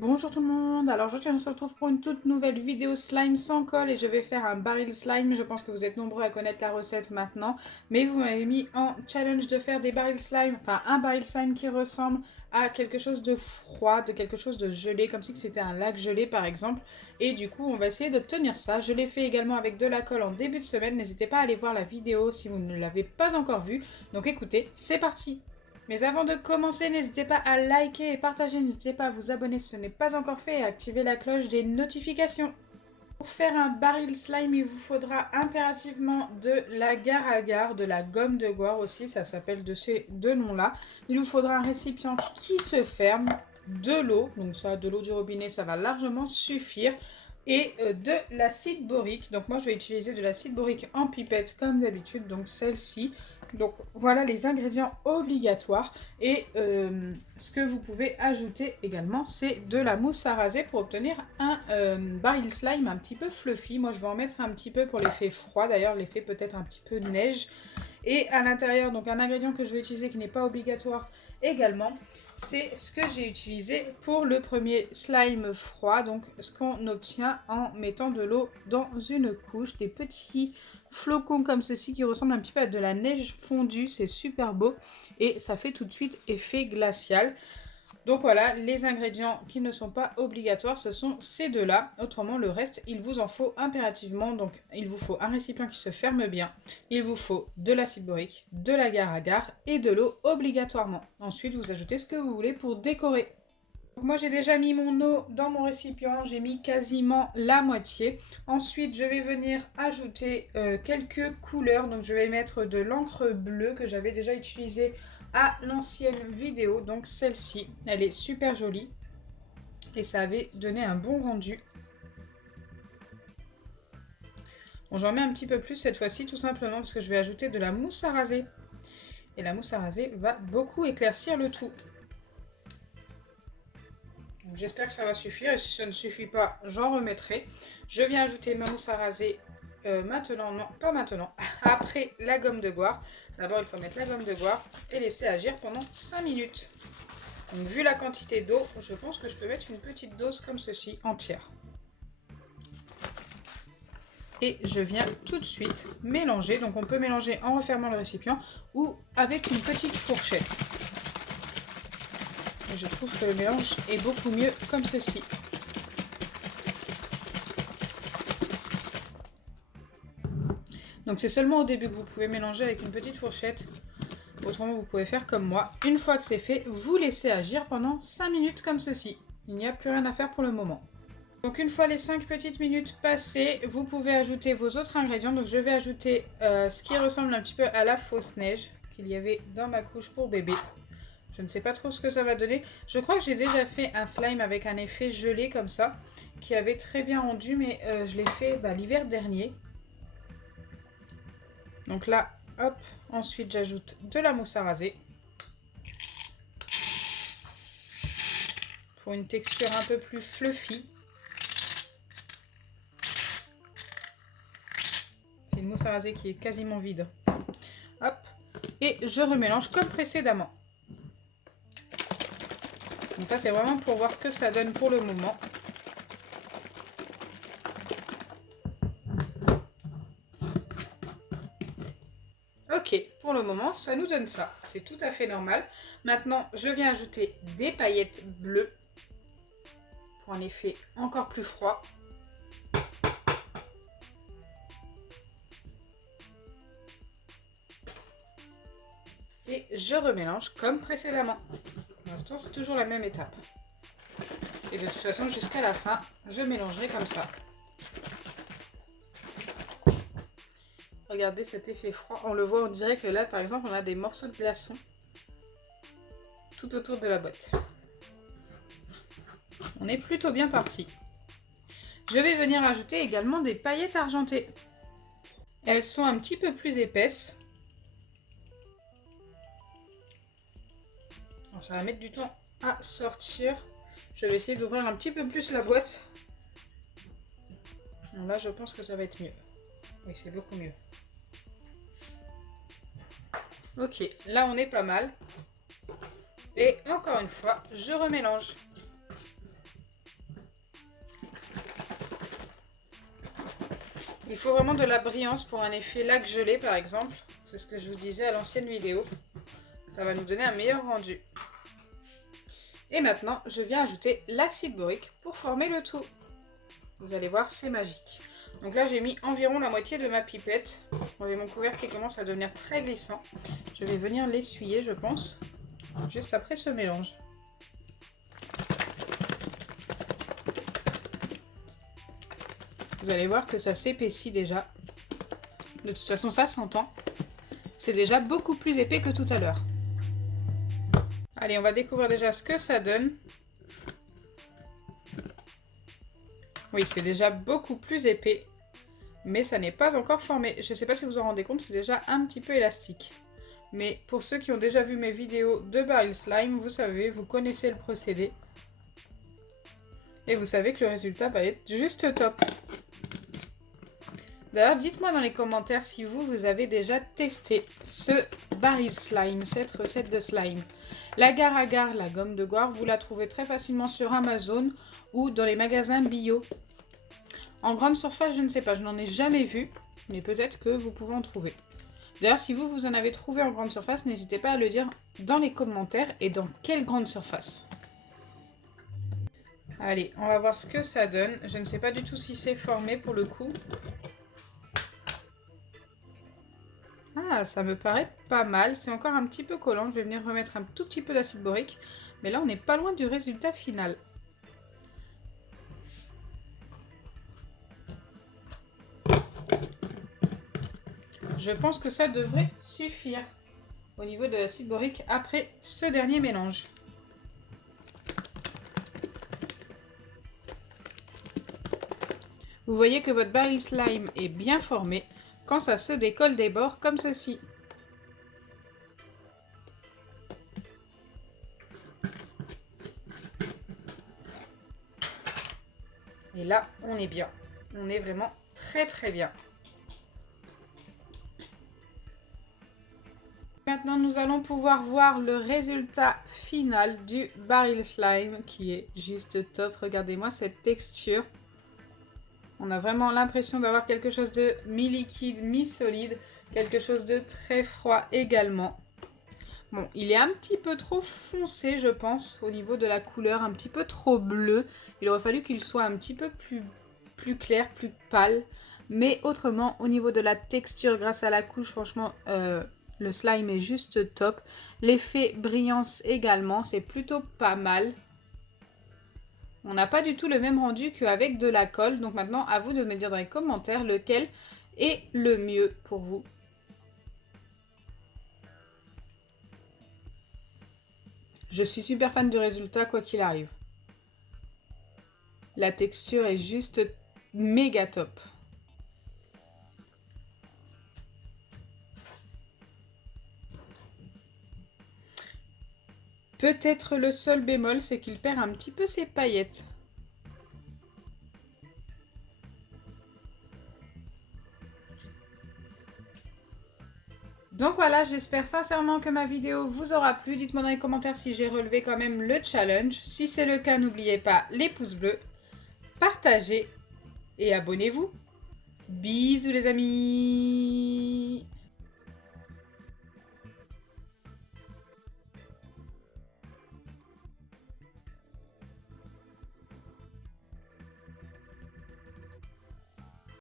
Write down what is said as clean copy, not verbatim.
Bonjour tout le monde, alors aujourd'hui on se retrouve pour une toute nouvelle vidéo slime sans colle et je vais faire un baril slime. Je pense que vous êtes nombreux à connaître la recette maintenant, mais vous m'avez mis en challenge de faire des barils slime, enfin un baril slime qui ressemble à quelque chose de froid, de quelque chose de gelé, comme si c'était un lac gelé par exemple. Et du coup on va essayer d'obtenir ça. Je l'ai fait également avec de la colle en début de semaine, n'hésitez pas à aller voir la vidéo si vous ne l'avez pas encore vue. Donc écoutez, c'est parti! Mais avant de commencer, n'hésitez pas à liker et partager, n'hésitez pas à vous abonner si ce n'est pas encore fait et à activer la cloche des notifications. Pour faire un baril slime, il vous faudra impérativement de l'agar-agar, de la gomme de goire aussi, ça s'appelle de ces deux noms-là. Il vous faudra un récipient qui se ferme, de l'eau, donc ça, de l'eau du robinet, ça va largement suffire, et de l'acide borique. Donc moi, je vais utiliser de l'acide borique en pipette comme d'habitude, donc celle-ci. Donc voilà les ingrédients obligatoires et ce que vous pouvez ajouter également c'est de la mousse à raser pour obtenir un baril slime un petit peu fluffy. Moi je vais en mettre un petit peu pour l'effet froid, d'ailleurs l'effet peut-être un petit peu de neige. Et à l'intérieur, donc un ingrédient que je vais utiliser qui n'est pas obligatoire également, c'est ce que j'ai utilisé pour le premier slime froid, donc ce qu'on obtient en mettant de l'eau dans une couche, des petits flocons comme ceci qui ressemblent un petit peu à de la neige fondue, c'est super beau et ça fait tout de suite effet glacial. Donc voilà, les ingrédients qui ne sont pas obligatoires, ce sont ces deux-là. Autrement, le reste, il vous en faut impérativement. Donc, il vous faut un récipient qui se ferme bien. Il vous faut de l'acide borique, de l'agar-agar et de l'eau obligatoirement. Ensuite, vous ajoutez ce que vous voulez pour décorer. Donc moi, j'ai déjà mis mon eau dans mon récipient. J'ai mis quasiment la moitié. Ensuite, je vais venir ajouter quelques couleurs. Donc, je vais mettre de l'encre bleue que j'avais déjà utilisée à l'ancienne vidéo, donc celle-ci, elle est super jolie et ça avait donné un bon rendu. Bon, j'en mets un petit peu plus cette fois-ci tout simplement parce que je vais ajouter de la mousse à raser et la mousse à raser va beaucoup éclaircir le tout. J'espère que ça va suffire et si ça ne suffit pas, j'en remettrai. Je viens ajouter ma mousse à raser maintenant, non pas maintenant, après la gomme de goire. D'abord il faut mettre la gomme de goire et laisser agir pendant 5 minutes. Donc, vu la quantité d'eau, je pense que je peux mettre une petite dose comme ceci, entière. Et je viens tout de suite mélanger. Donc on peut mélanger en refermant le récipient ou avec une petite fourchette. Et je trouve que le mélange est beaucoup mieux comme ceci. Donc c'est seulement au début que vous pouvez mélanger avec une petite fourchette. Autrement, vous pouvez faire comme moi. Une fois que c'est fait, vous laissez agir pendant 5 minutes comme ceci. Il n'y a plus rien à faire pour le moment. Donc une fois les 5 petites minutes passées, vous pouvez ajouter vos autres ingrédients. Donc je vais ajouter ce qui ressemble un petit peu à la fausse neige qu'il y avait dans ma couche pour bébé. Je ne sais pas trop ce que ça va donner. Je crois que j'ai déjà fait un slime avec un effet gelé comme ça, qui avait très bien rendu, mais je l'ai fait l'hiver dernier. Donc là, hop, ensuite j'ajoute de la mousse à raser. Pour une texture un peu plus fluffy. C'est une mousse à raser qui est quasiment vide. Hop, et je remélange comme précédemment. Donc là, c'est vraiment pour voir ce que ça donne pour le moment. Ok, pour le moment, ça nous donne ça. C'est tout à fait normal. Maintenant, je viens ajouter des paillettes bleues pour un effet encore plus froid. Et je remélange comme précédemment. Pour l'instant, c'est toujours la même étape. Et de toute façon, jusqu'à la fin, je mélangerai comme ça. Regardez cet effet froid. On le voit, on dirait que là, par exemple, on a des morceaux de glaçons tout autour de la boîte. On est plutôt bien parti. Je vais venir ajouter également des paillettes argentées. Elles sont un petit peu plus épaisses. Alors, ça va mettre du temps à sortir. Je vais essayer d'ouvrir un petit peu plus la boîte. Alors là, je pense que ça va être mieux. Oui, c'est beaucoup mieux. Ok, là on est pas mal. Et encore une fois, je remélange. Il faut vraiment de la brillance pour un effet lac gelé par exemple. C'est ce que je vous disais à l'ancienne vidéo. Ça va nous donner un meilleur rendu. Et maintenant, je viens ajouter l'acide borique pour former le tout. Vous allez voir, c'est magique. Donc là, j'ai mis environ la moitié de ma pipette. Bon, j'ai mon couvercle qui commence à devenir très glissant. Je vais venir l'essuyer, je pense, juste après ce mélange. Vous allez voir que ça s'épaissit déjà. De toute façon, ça s'entend. C'est déjà beaucoup plus épais que tout à l'heure. Allez, on va découvrir déjà ce que ça donne. Oui, c'est déjà beaucoup plus épais. Mais ça n'est pas encore formé. Je ne sais pas si vous vous en rendez compte, c'est déjà un petit peu élastique. Mais pour ceux qui ont déjà vu mes vidéos de baril slime, vous savez, vous connaissez le procédé. Et vous savez que le résultat va être juste top. D'ailleurs, dites-moi dans les commentaires si vous avez déjà testé ce baril slime, cette recette de slime. L'agar-agar, la gomme de goire, vous la trouvez très facilement sur Amazon ou dans les magasins bio. En grande surface, je ne sais pas, je n'en ai jamais vu, mais peut-être que vous pouvez en trouver. D'ailleurs, si vous en avez trouvé en grande surface, n'hésitez pas à le dire dans les commentaires et dans quelle grande surface. Allez, on va voir ce que ça donne. Je ne sais pas du tout si c'est formé pour le coup. Ah, ça me paraît pas mal. C'est encore un petit peu collant. Je vais venir remettre un tout petit peu d'acide borique. Mais là, on n'est pas loin du résultat final. Je pense que ça devrait suffire au niveau de l'acide borique après ce dernier mélange. Vous voyez que votre baril slime est bien formé quand ça se décolle des bords comme ceci. Et là, on est bien. On est vraiment très très bien. Maintenant, nous allons pouvoir voir le résultat final du baril slime qui est juste top. Regardez-moi cette texture. On a vraiment l'impression d'avoir quelque chose de mi-liquide, mi-solide. Quelque chose de très froid également. Bon, il est un petit peu trop foncé, je pense, au niveau de la couleur, un petit peu trop bleu. Il aurait fallu qu'il soit un petit peu plus clair, plus pâle. Mais autrement, au niveau de la texture, grâce à la couche, franchement, le slime est juste top. L'effet brillance également, c'est plutôt pas mal. On n'a pas du tout le même rendu qu'avec de la colle. Donc maintenant, à vous de me dire dans les commentaires lequel est le mieux pour vous. Je suis super fan du résultat, quoi qu'il arrive. La texture est juste méga top. Peut-être le seul bémol, c'est qu'il perd un petit peu ses paillettes. Donc voilà, j'espère sincèrement que ma vidéo vous aura plu. Dites-moi dans les commentaires si j'ai relevé quand même le challenge. Si c'est le cas, n'oubliez pas les pouces bleus, partagez et abonnez-vous. Bisous les amis!